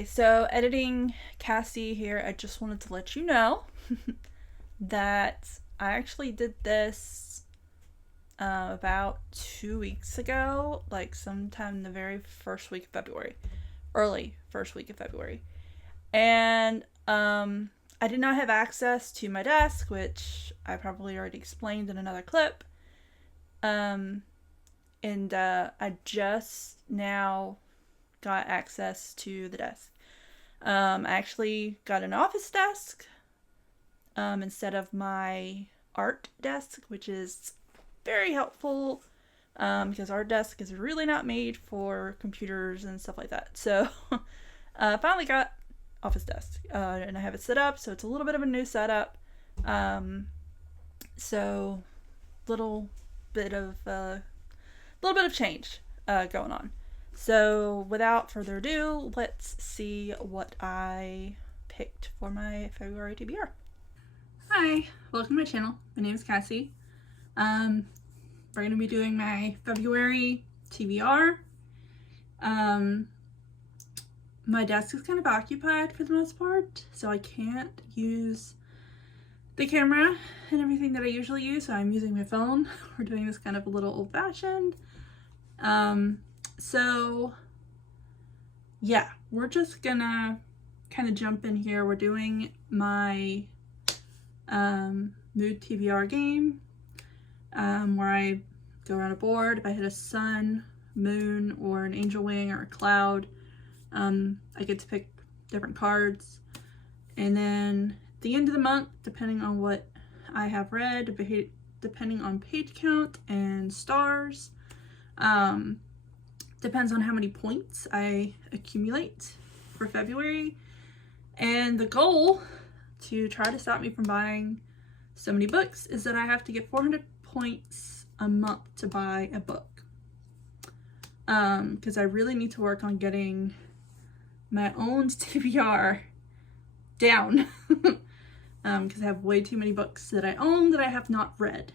Okay, so editing Cassie here, I just wanted to let you know that I actually did this about 2 weeks ago, like sometime in the very first week of February, early first week of February. And I did not have access to my desk, which I probably already explained in another clip. Um, and I just now got access to the desk. I actually got an office desk instead of my art desk, which is very helpful because our desk is really not made for computers and stuff like that. So finally got office desk and I have it set up, so it's a little bit of a new setup. So little bit of little bit of change going on. So without further ado, let's see what I picked for my February TBR. Hi, welcome to my channel. My name is Cassie. We're going to be doing my February TBR. My desk is kind of occupied for the most part, so I can't use the camera and everything that I usually use, so I'm using my phone. We're doing this kind of a little old-fashioned. So yeah, we're just gonna kind of jump in here. We're doing my mood TBR game, where I go around a board. If I hit a sun, moon, or an angel wing or a cloud, I get to pick different cards. And then at the end of the month, depending on what I have read, depending on page count and stars, depends on how many points I accumulate for February. And the goal to try to stop me from buying so many books is that I have to get 400 points a month to buy a book. Because I really need to work on getting my own TBR down. Because I have way too many books that I own that I have not read,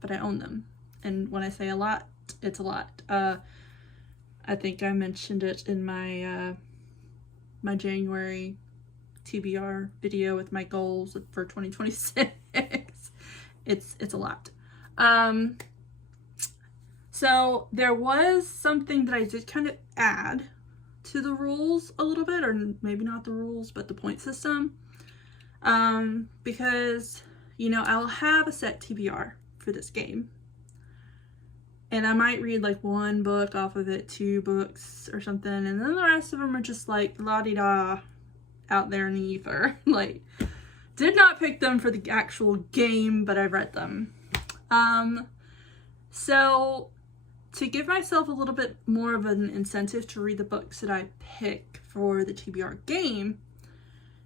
but I own them. And when I say a lot, it's a lot. I think I mentioned it in my my January TBR video with my goals for 2026. It's a lot. So there was something that I did kind of add to the rules a little bit, or maybe not the rules, but the point system. Because, you know, I'll have a set TBR for this game. And I might read like one book off of it, 2 books or something, and then the rest of them are just like la-di-da out there in the ether. Like, did not pick them for the actual game, but I read them. So to give myself a little bit more of an incentive to read the books that I pick for the TBR game,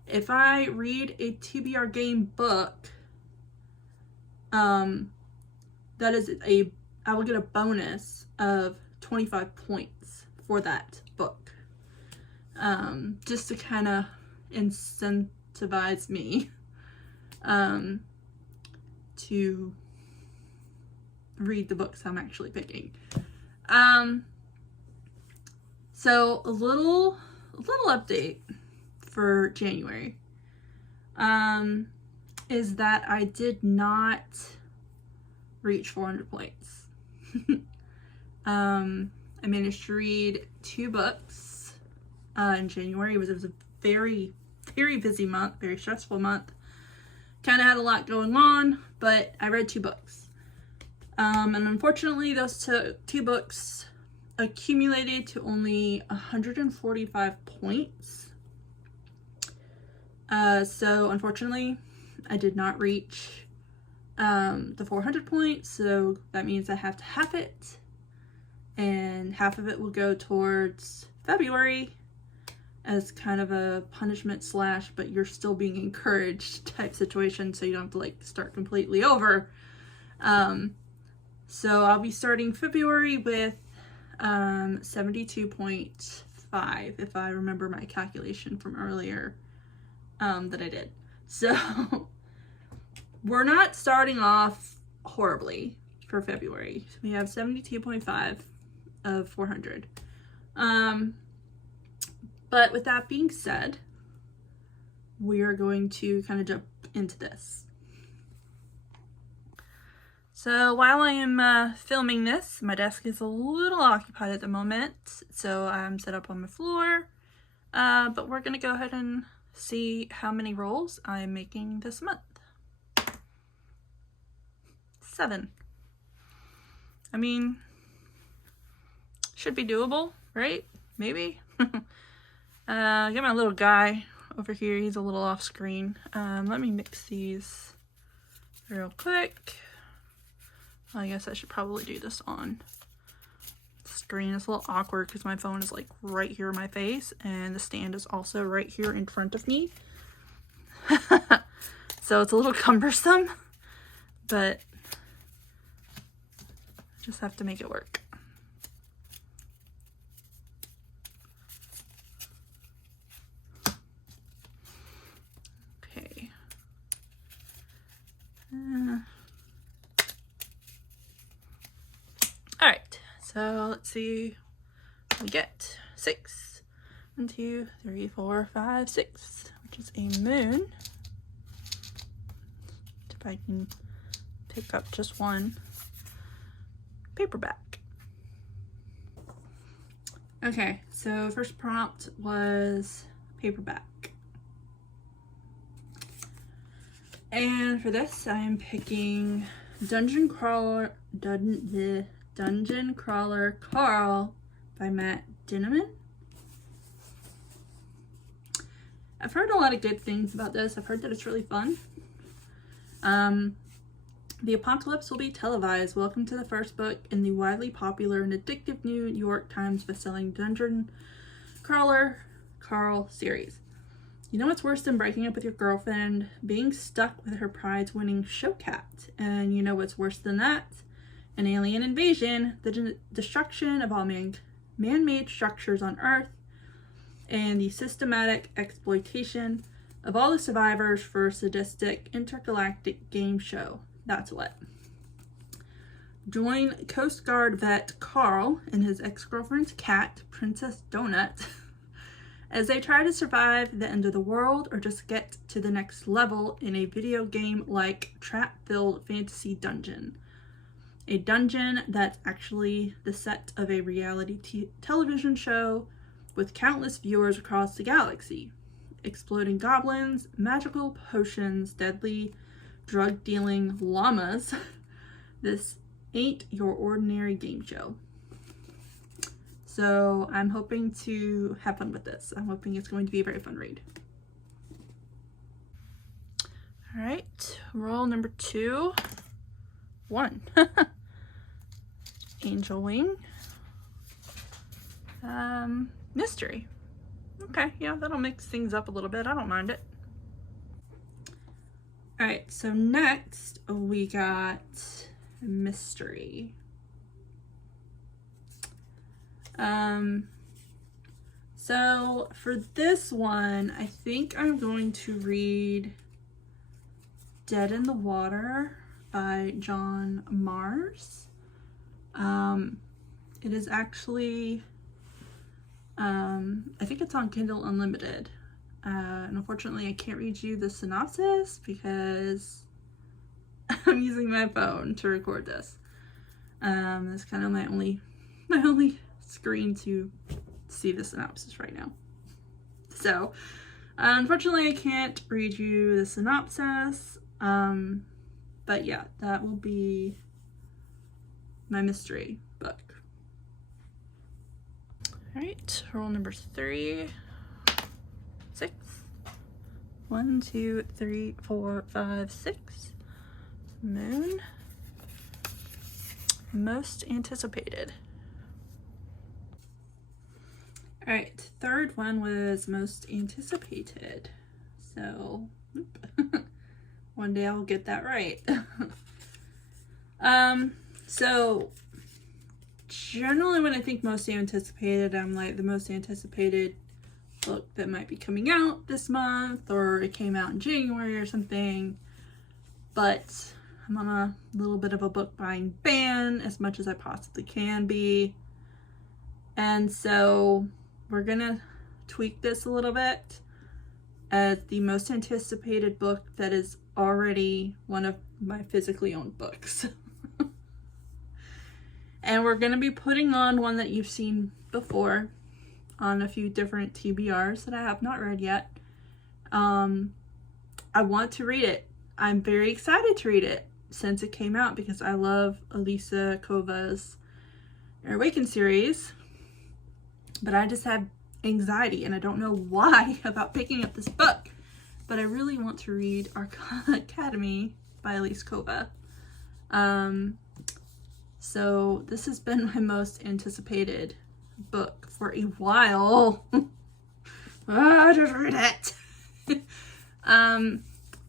if I read a TBR game book, that is I will get a bonus of 25 points for that book. Just to kind of incentivize me to read the books I'm actually picking. So a little update for January is that I did not reach 400 points. I managed to read 2 books in January. It was a very, very busy month, very stressful month. Kind of had a lot going on, but I read 2 books. And unfortunately, those two books accumulated to only 145 points. So unfortunately, I did not reach the 400 points, so that means I have to half it, and half of it will go towards February as kind of a punishment / but you're still being encouraged type situation, so you don't have to like start completely over. So I'll be starting February with 72.5 if I remember my calculation from earlier that I did. So we're not starting off horribly for February. We have 72.5 of 400. But with that being said, we are going to kind of jump into this. So while I am filming this, my desk is a little occupied at the moment, so I'm set up on my floor, but we're going to go ahead and see how many rolls I'm making this month. 7. I mean, should be doable, right? Maybe. Get my little guy over here. He's a little off screen. Let me mix these real quick. I guess I should probably do this on screen. It's a little awkward because my phone is like right here in my face and the stand is also right here in front of me. So it's a little cumbersome, but I just have to make it work. Okay. Alright, so let's see what we get. 6. 1, 2, 3, 4, 5, 6, which is a moon. If I can pick up just one. Paperback. Okay, so first prompt was paperback. And for this, I am picking Dungeon Crawler Carl by Matt Dinniman. I've heard a lot of good things about this. I've heard that it's really fun. The apocalypse will be televised. Welcome to the first book in the widely popular and addictive New York Times bestselling Dungeon Crawler Carl series. You know what's worse than breaking up with your girlfriend? Being stuck with her prize-winning show cat. And you know what's worse than that? An alien invasion, the destruction of all man-made structures on Earth, and the systematic exploitation of all the survivors for a sadistic intergalactic game show. That's what. Join Coast Guard vet Carl and his ex-girlfriend's cat, Princess Donut, as they try to survive the end of the world or just get to the next level in a video game-like trap-filled fantasy dungeon. A dungeon that's actually the set of a reality television show with countless viewers across the galaxy. Exploding goblins, magical potions, deadly drug-dealing llamas. This ain't your ordinary game show. So I'm hoping to have fun with this. I'm hoping it's going to be a very fun read. All right, roll number 2. 1. Angel Wing. Mystery. Okay, yeah, that'll mix things up a little bit. I don't mind it. All right, so next we got mystery. So for this one, I think I'm going to read Dead in the Water by John Mars. It is actually, I think it's on Kindle Unlimited. And unfortunately I can't read you the synopsis because I'm using my phone to record this. That's kind of my only screen to see the synopsis right now. So unfortunately I can't read you the synopsis, but yeah, that will be my mystery book. All right, roll number 3. 6. 1, 2, 3, 4, 5, 6. Moon. Most anticipated. All right, third one was most anticipated. So one day I'll get that right. So generally when I think most anticipated, I'm like the most anticipated book that might be coming out this month, or it came out in January or something. But I'm on a little bit of a book buying ban as much as I possibly can be. And so we're gonna tweak this a little bit as the most anticipated book that is already one of my physically owned books. And we're going to be putting on one that you've seen before on a few different TBRs that I have not read yet. I want to read it. I'm very excited to read it since it came out because I love Elisa Kova's Awaken series. But I just have anxiety and I don't know why about picking up this book. But I really want to read Arcana Academy by Elisa Kova. So this has been my most anticipated book for a while. Just read it.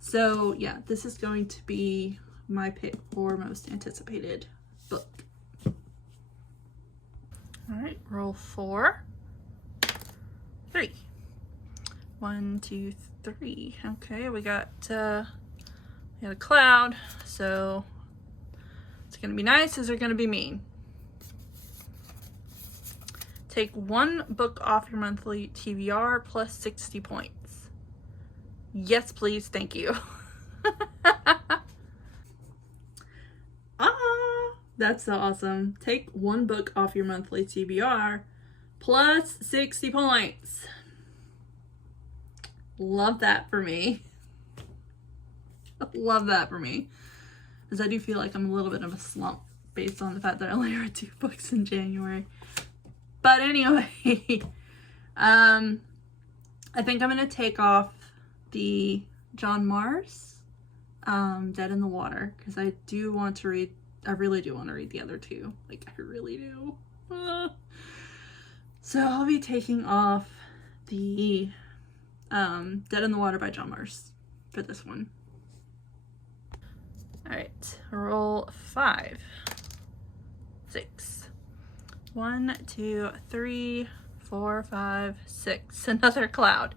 So yeah, this is going to be my pick for most anticipated book. All right, roll 4, 3. 1, 2, 3. Okay, we got a cloud. So it's gonna be nice. Is it gonna be mean? Take 1 book off your monthly TBR plus 60 points. Yes, please. Thank you. That's so awesome. Take 1 book off your monthly TBR plus 60 points. Love that for me. Love that for me. Because I do feel like I'm a little bit of a slump based on the fact that I only read 2 books in January. But anyway, I think I'm going to take off the John Mars, Dead in the Water, because I really do want to read the other 2. Like, I really do. So I'll be taking off the Dead in the Water by John Mars for this one. Alright, roll 5, 6. 1, 2, 3, 4, 5, 6. Another cloud.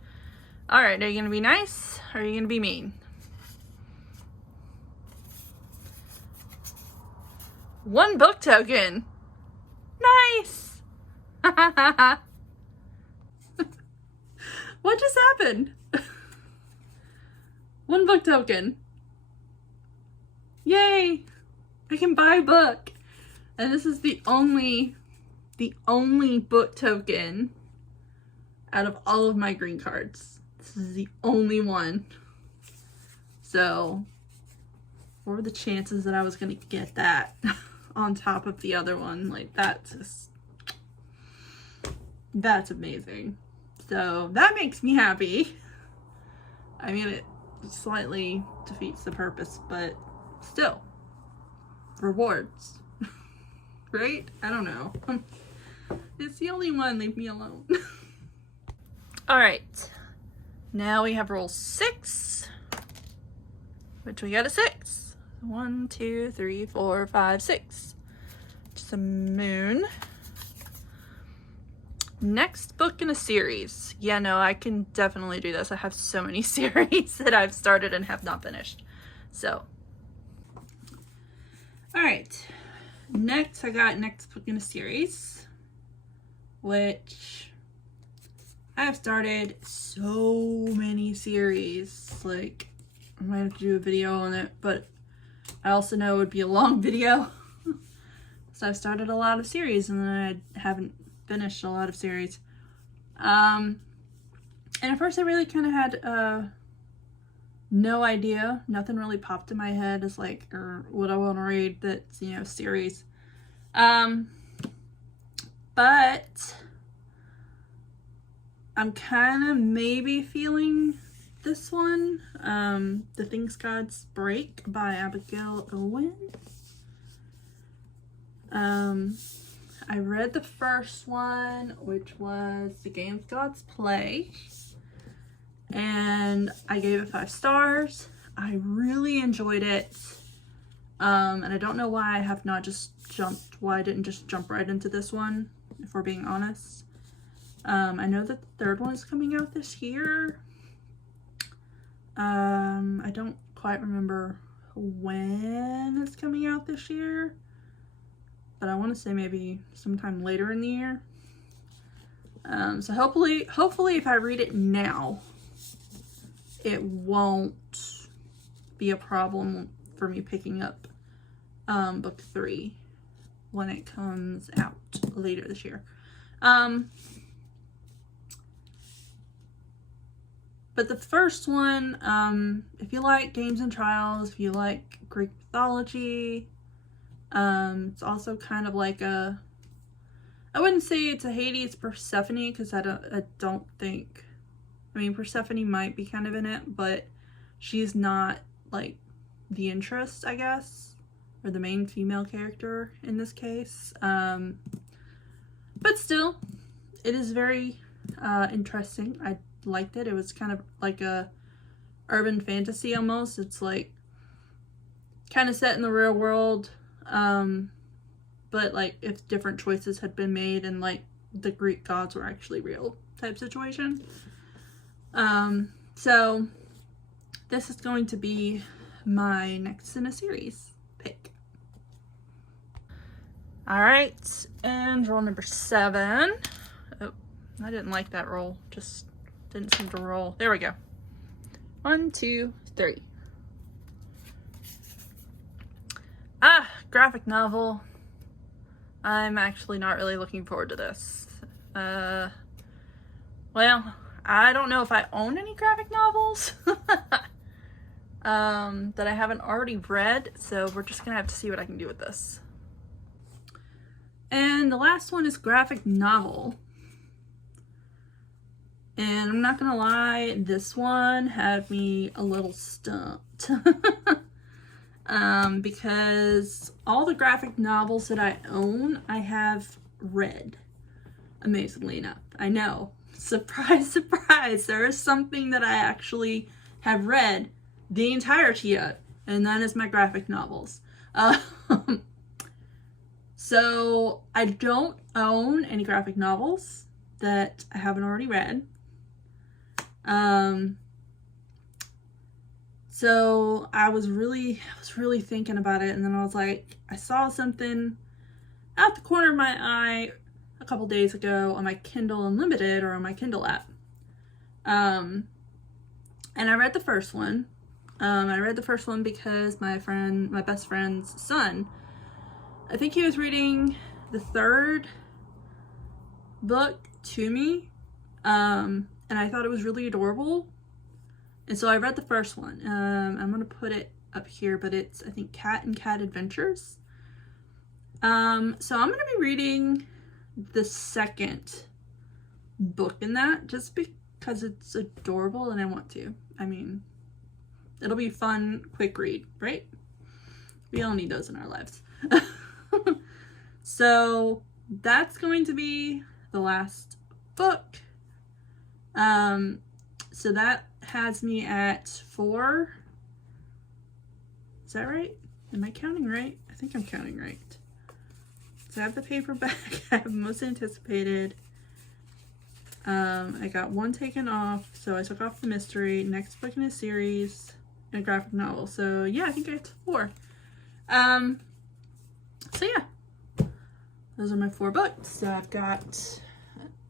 Alright, are you going to be nice or are you going to be mean? 1 book token. Nice. What just happened? 1 book token. Yay! I can buy a book. And this is the only book token out of all of my green cards. This is the only one. So, what were the chances that I was gonna get that on top of the other one? Like, that's amazing. So, that makes me happy. I mean, it slightly defeats the purpose, but still. Rewards. Right? I don't know. It's the only one. Leave me alone. Alright. Now we have roll 6. Which we got a 6. 1, 2, 3, 4, 5, 6. Just a moon. Next book in a series. Yeah, no, I can definitely do this. I have so many series that I've started and have not finished. So. Alright. Next, I got next book in a series, which I have started so many series. Like, I might have to do a video on it, but I also know it would be a long video. So I've started a lot of series and then I haven't finished a lot of series. And at first I really kind of had no idea. Nothing really popped in my head as like, or what I want to read that's, you know, series. But I'm kind of maybe feeling this one. The Things Gods Break by Abigail Owen. I read the first one, which was The Games Gods Play. And I gave it 5 stars. I really enjoyed it. And I don't know why I didn't just jump right into this one, if we're being honest. I know that the 3rd one is coming out this year. I don't quite remember when it's coming out this year, but I want to say maybe sometime later in the year. So hopefully if I read it now, it won't be a problem for me picking up book 3 when it comes out later this year. But the first one, if you like Games and Trials, if you like Greek mythology, it's also kind of like I wouldn't say it's a Hades Persephone, because I don't think, I mean, Persephone might be kind of in it, but she's not like the interest, I guess, or the main female character in this case. But still, it is very interesting. I liked it. It was kind of like a urban fantasy almost. It's like kind of set in the real world, but like if different choices had been made and like the Greek gods were actually real type situation. So this is going to be my next in a series pick. All right, and roll number 7. Oh, I didn't like that roll. Just didn't seem to roll. There we go. 1, 2, 3. Graphic novel. I'm actually not really looking forward to this. Well, I don't know if I own any graphic novels that I haven't already read, so we're just gonna have to see what I can do with this. And the last one is graphic novel. And I'm not gonna lie, this one had me a little stumped. Because all the graphic novels that I own, I have read. Amazingly enough. I know. Surprise, surprise. There is something that I actually have read the entirety of, and that is my graphic novels. So I don't own any graphic novels that I haven't already read. So I was really thinking about it, and then I was like, I saw something out the corner of my eye a couple days ago on my Kindle Unlimited, or on my Kindle app. And I read the first one. I read the first one because my best friend's son, I think he was reading the 3rd book to me, and I thought it was really adorable. And so I read the first one. I'm going to put it up here, but it's, I think, Cat and Cat Adventures. So I'm going to be reading the 2nd book in that, just because it's adorable and I want to. I mean, it'll be fun, quick read, right? We all need those in our lives. So that's going to be the last book. So that has me at 4. Is that right? Am I counting right? I think I'm counting right. So I have the paperback. I have Most Anticipated. I got 1 taken off, so I took off the mystery. Next book in a series, and a graphic novel. So yeah, I think I have 4. So yeah, those are my 4 books. So I've got,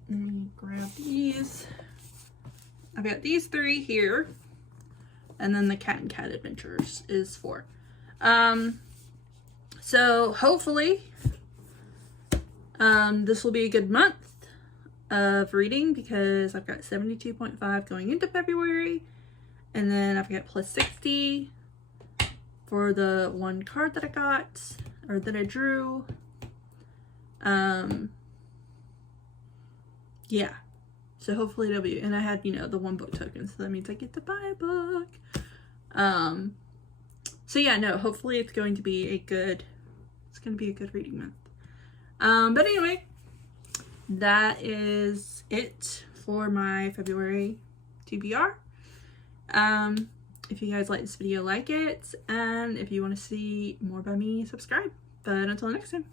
let me grab these. I've got these 3 here, and then the Cat and Cat Adventures is 4. So hopefully this will be a good month of reading, because I've got 72.5 going into February, and then I've got plus 60 for the 1 card that I got, or that I drew. Yeah. So hopefully it'll be, and I had, the 1 book token, so that means I get to buy a book. So yeah, no, hopefully it's going to be a good reading month. But anyway, that is it for my February TBR. If you guys like this video, like it, and if you want to see more by me, subscribe. But until next time.